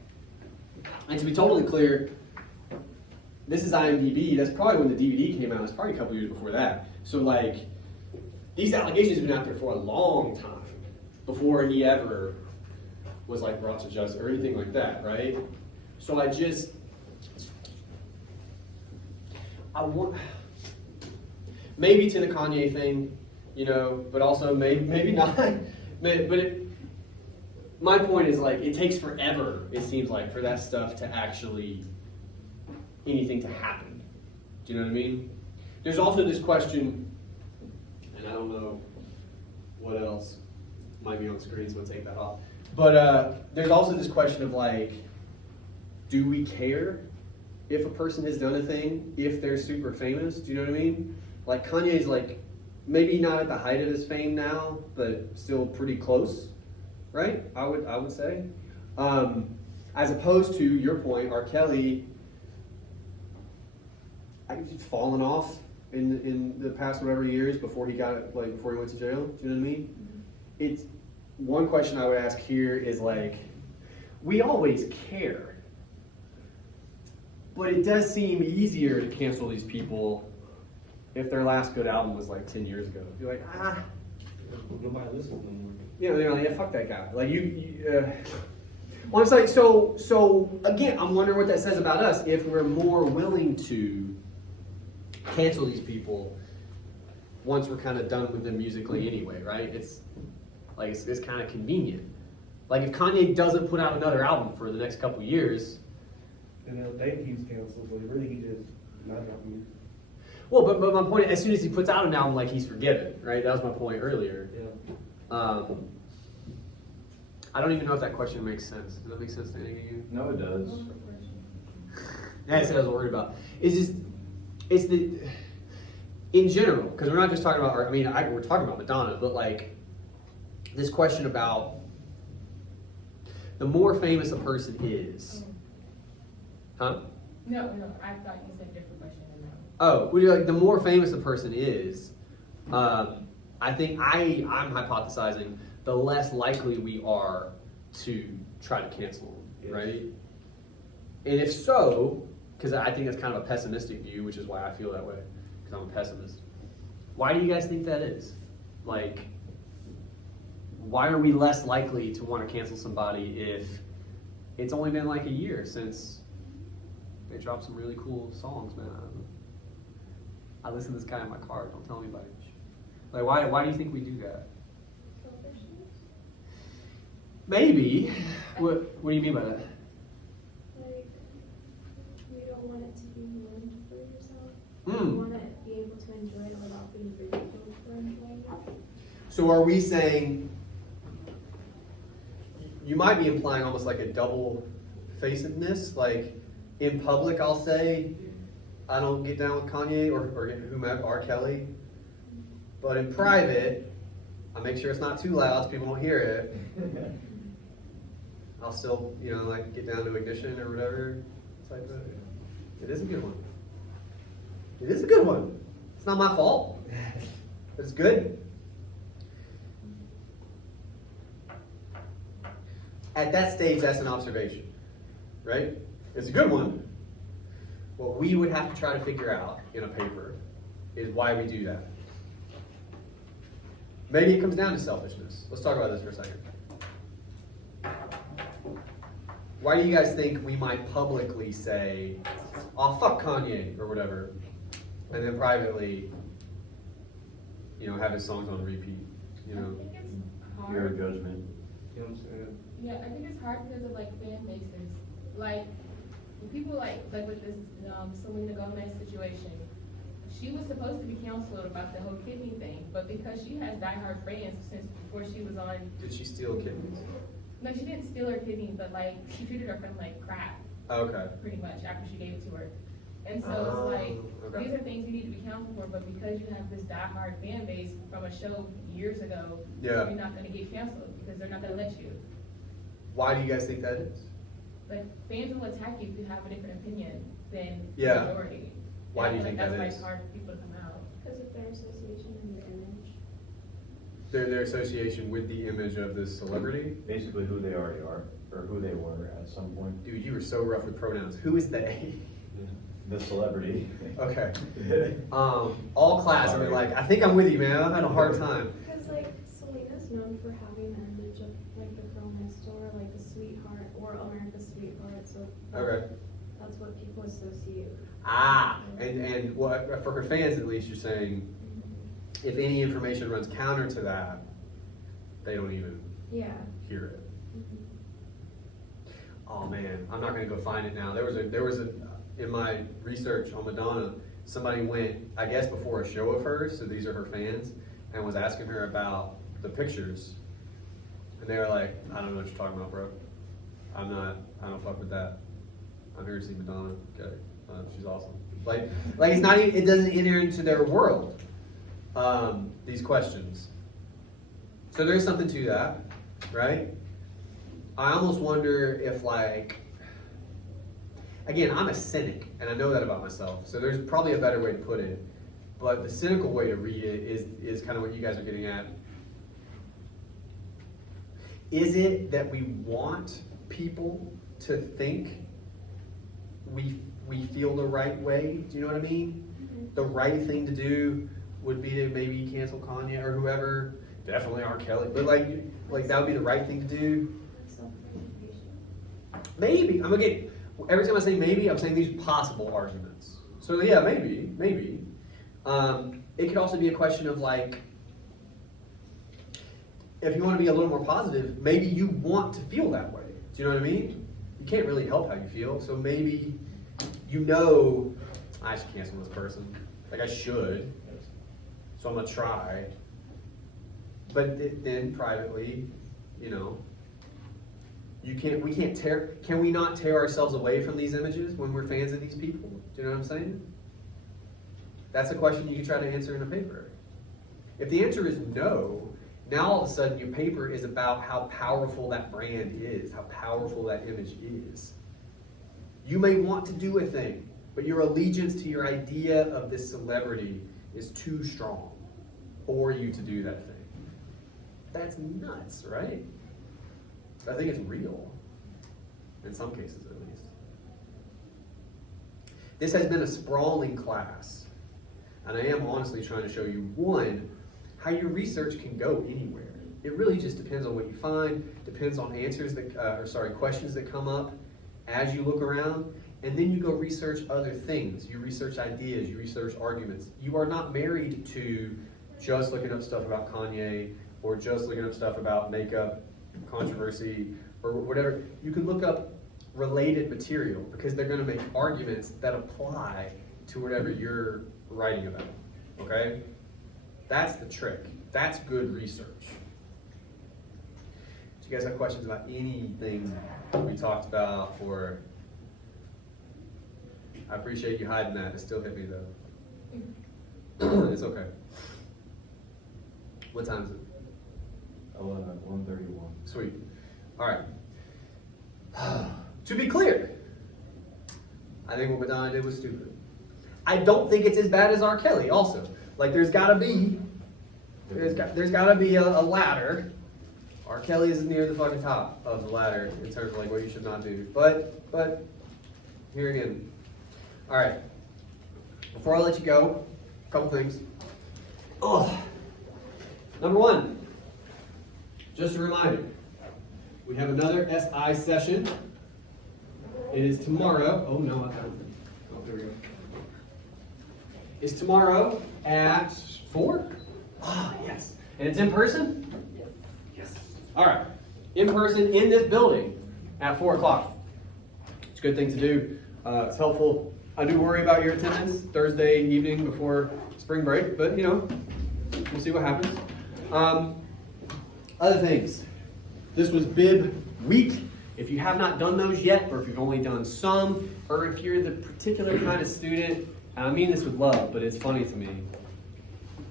And to be totally clear, this is IMDb. That's probably when the DVD came out. It's probably a couple years before that. So like, these allegations have been out there for a long time before he ever was like brought to justice or anything like that, right? So I want maybe to the Kanye thing, you know, but also maybe not. My point is like, it takes forever. It seems like for that stuff to actually anything to happen. Do you know what I mean? There's also this question, and I don't know what else might be on screen, so we'll take that off. But there's also this question of like, do we care if a person has done a thing if they're super famous? Do you know what I mean? Like Kanye's like maybe not at the height of his fame now, but still pretty close, right? I would say, as opposed to your point, R. Kelly. He's fallen off in the past whatever years before he before he went to jail. Do you know what I mean? It's one question I would ask here is like, we always care, but it does seem easier to cancel these people if their last good album was like 10 years ago. You're like, Nobody listens no more. you know, they're like, yeah, fuck that guy. Like well, it's like so again, I'm wondering what that says about us if we're more willing to cancel these people once we're kind of done with them musically anyway, right? It's like it's kind of convenient. Like if Kanye doesn't put out another album for the next couple years, And they'll think he's canceled, but really he just not dropping music. well, but my point, as soon as he puts out an album, like he's forgiven, right? That was my point earlier. Yeah. I don't even know if that question makes sense. Does that make sense to any of you? No, it does. That's what I was worried about. It's the, in general, because we're not just talking about, we're talking about Madonna, but like, this question about the more famous a person is, huh? No, I thought you said a different question than that. Oh, well, you're like, the more famous a person is, I think I'm hypothesizing the less likely we are to try to cancel them, right? And if so, because I think that's kind of a pessimistic view, which is why I feel that way, because I'm a pessimist. Why do you guys think that is? Like, why are we less likely to want to cancel somebody if it's only been like a year since they dropped some really cool songs, man? I listen to this guy in my car, don't tell anybody. Like, why do you think we do that? Maybe. What do you mean by that? Like, you don't want it to be ruined for yourself. Mm. You want to be able to enjoy it without being ridiculed for enjoying it. So are we saying, you might be implying almost like a double-facedness, like in public I'll say, I don't get down with Kanye or whomever, R. Kelly, but in private, I make sure it's not too loud so people don't hear it. I'll still, like get down to Ignition or whatever. It's like that. It is a good one. It is a good one. It's not my fault. It's good. At that stage, that's an observation, right? It's a good one. What we would have to try to figure out in a paper is why we do that. Maybe it comes down to selfishness. Let's talk about this for a second. Why do you guys think we might publicly say, "Oh, fuck Kanye," or whatever, and then privately, have his songs on repeat, I think it's Your hard. judgment. You know what I'm saying? Yeah, I think it's hard because of like fan bases. Like, when people like with this Selena Gomez situation, she was supposed to be counseled about the whole kidney thing, but because she has diehard fans since before she was on, Did she steal kidneys? no, she didn't steal her kidney, but like she treated her friend like crap, Okay. pretty much after she gave it to her. And so Oh, it's like, okay. these are things you need to be counseled for, but because you have this diehard fan base from a show years ago, Yeah. you're not gonna get canceled because they're not gonna let you. Why do you guys think that is? Like, fans will attack you if you have a different opinion than the Yeah. majority. Why And do you I feel think like that that's is? why it's hard for people to come out. Because of their association and their image. Their association with the image of this celebrity? Basically who they already are, or who they were at some point. Dude, you were so rough with pronouns. Who is they? The celebrity. Okay. All class, and they're like, I think I'm with you, man. I'm having a hard time. Because like Selena's known for having an image of like the girl next door, like the sweetheart, or America's sweetheart, so. Okay. That's what people associate. And what for her fans at least, you're saying if any information runs counter to that, they don't even Yeah. hear it. Mhm. Oh man, I'm not gonna go find it now. There was a in my research on Madonna, somebody went, I guess before a show of hers, so these are her fans, and was asking her about the pictures. And they were like, I don't know what you're talking about, bro. I don't fuck with that. I'm here to see Madonna. Okay. She's awesome. Like it's not even, it doesn't enter into their world, these questions. So there's something to that, right? I almost wonder if again, I'm a cynic, and I know that about myself, so there's probably a better way to put it. But the cynical way to read it is kind of what you guys are getting at. Is it that we want people to think we feel the right way? Do you know what I mean? The right thing to do would be to maybe cancel Kanye or whoever, definitely R. Kelly, but like that would be the right thing to do. Self-preservation. Maybe. Every time I say maybe, I'm saying these possible arguments. So yeah, maybe. It could also be a question of if you want to be a little more positive, maybe you want to feel that way. Do you know what I mean? You can't really help how you feel, so maybe I should cancel this person. Like I should. So I'm gonna try. But then privately, can we not tear ourselves away from these images when we're fans of these people? Do you know what I'm saying? That's a question you can try to answer in a paper. If the answer is no, now all of a sudden your paper is about how powerful that brand is, how powerful that image is. You may want to do a thing, but your allegiance to your idea of this celebrity is too strong for you to do that thing. That's nuts, right? I think it's real, in some cases at least. This has been a sprawling class, and I am honestly trying to show you, one, how your research can go anywhere. It really just depends on what you find, depends on questions that come up as you look around, and then you go research other things. You research ideas, you research arguments. You are not married to just looking up stuff about Kanye or just looking up stuff about makeup controversy or whatever. You can look up related material because they're going to make arguments that apply to whatever you're writing about. Okay? That's the trick. That's good research. Do you guys have questions about anything we talked about? Or I appreciate you hiding that. It still hit me though. It's okay. What time is it? 1:31. Sweet. All right. To be clear, I think what Madonna did was stupid. I don't think it's as bad as R. Kelly. Also, there's got to be a ladder. R. Kelly is near the fucking top of the ladder in terms of what you should not do. But here again. All right. Before I let you go, a couple things. Number one. Just a reminder, we have another SI session. It is tomorrow. Oh no, I don't. There we go. Is tomorrow at 4? Ah, yes. And it's in person? Yes. All right. In person in this building at 4 o'clock. It's a good thing to do. It's helpful. I do worry about your attendance Thursday evening before spring break, but you know, we'll see what happens. Other things. This was bib week. If you have not done those yet, or if you've only done some, or if you're the particular kind of student, and I mean this with love, but it's funny to me.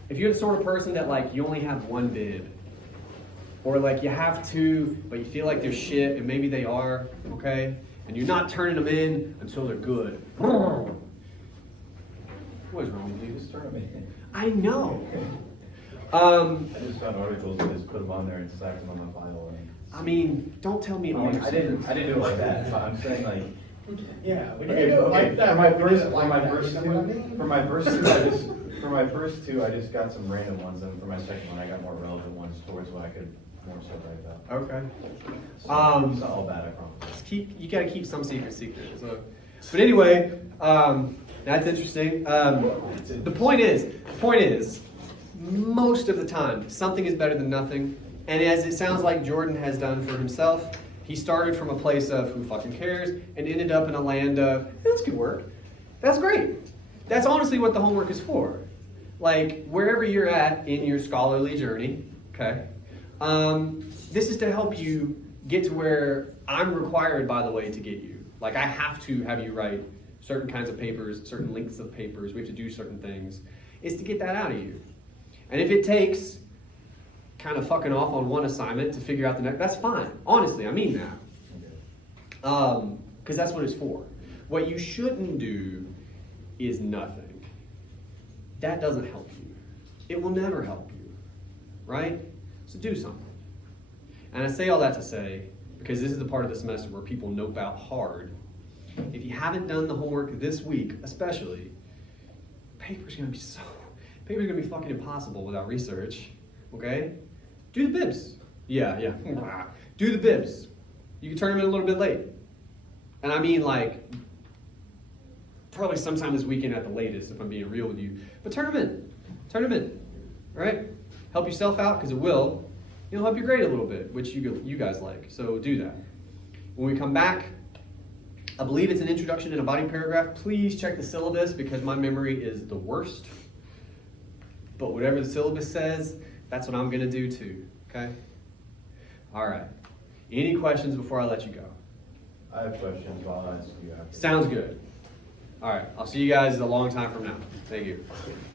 If you're the sort of person that like you only have one bib, or like you have two, but you feel like they're shit, and maybe they are, okay? And you're not turning them in until they're good. What is wrong with you? Just turn them in. I know. I just found articles and just put them on there and stacked them on my file. And I mean, don't tell me. I mean, I didn't do it like that, but I'm saying like. Yeah, we Okay, didn't do it like that. for my We did first, it like that, you know what I mean? for my first two, I just got some random ones, and for my second one, I got more relevant ones towards what I could more so write about. Okay. So, it's not all bad, I promise. You gotta keep some secret. So, but anyway, that's interesting. The point is, most of the time, something is better than nothing. And as it sounds like Jordan has done for himself, he started from a place of who fucking cares and ended up in a land of, hey, that's good work. That's great. That's honestly what the homework is for. Like, wherever you're at in your scholarly journey, okay, this is to help you get to where I'm required, by the way, to get you. Like, I have to have you write certain kinds of papers, certain lengths of papers. We have to do certain things. It's to get that out of you. And if it takes kind of fucking off on one assignment to figure out the next, that's fine. Honestly, I mean that. Because that's what it's for. What you shouldn't do is nothing. That doesn't help you. It will never help you. Right? So do something. And I say all that to say, because this is the part of the semester where people nope out hard. If you haven't done the homework this week, especially, paper's gonna be fucking impossible without research. Okay? Do the bibs. Yeah. Do the bibs. You can turn them in a little bit late. And I mean like, probably sometime this weekend at the latest, if I'm being real with you. But turn them in. All right? Help yourself out, because it will. It'll help your grade a little bit, which you guys like. So do that. When we come back, I believe it's an introduction and a body paragraph. Please check the syllabus, because my memory is the worst. But whatever the syllabus says, that's what I'm going to do too. Okay? All right. Any questions before I let you go? I have questions, but I'll ask you after. Sounds good. All right. I'll see you guys a long time from now. Thank you.